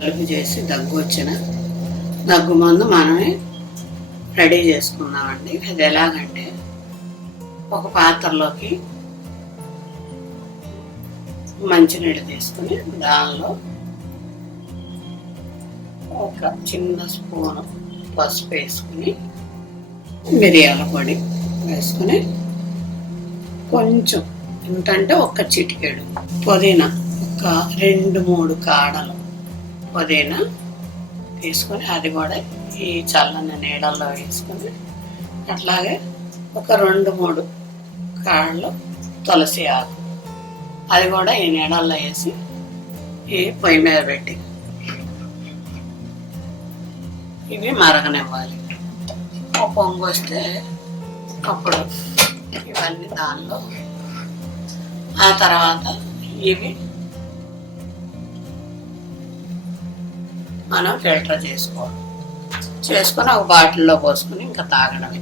కలుపు చేసి దగ్గు మందు మనమే రెడీ చేసుకుందామండి. అది ఎలాగంటే ఒక పాత్రలోకి మంచినీళ్ళు తీసుకుని దానిలో ఒక చిన్న స్పూను పసుపు వేసుకుని మిరియాల పొడి వేసుకుని కొంచెం ఏంటంటే ఒక చిటికెడు పుదీనా, ఒక 2-3 కాడలు పుదీనా తీసుకొని అది కూడా ఈ చల్లని నీళ్ళల్లో వేసుకొని అట్లాగే ఒక 2-3 కాడలు తులసి ఆకు అది కూడా ఈ నీళ్ళల్లో వేసి ఈ పొయ్యి మీద పెట్టి ఇవి మరగనివ్వాలి. పొంగు వస్తే అప్పుడు ఇవన్నీ దానిలో, ఆ తర్వాత ఇవి మనం ఫిల్టర్ చేసుకొని ఒక బాటిల్లో పోసుకొని ఇంకా తాగడమే.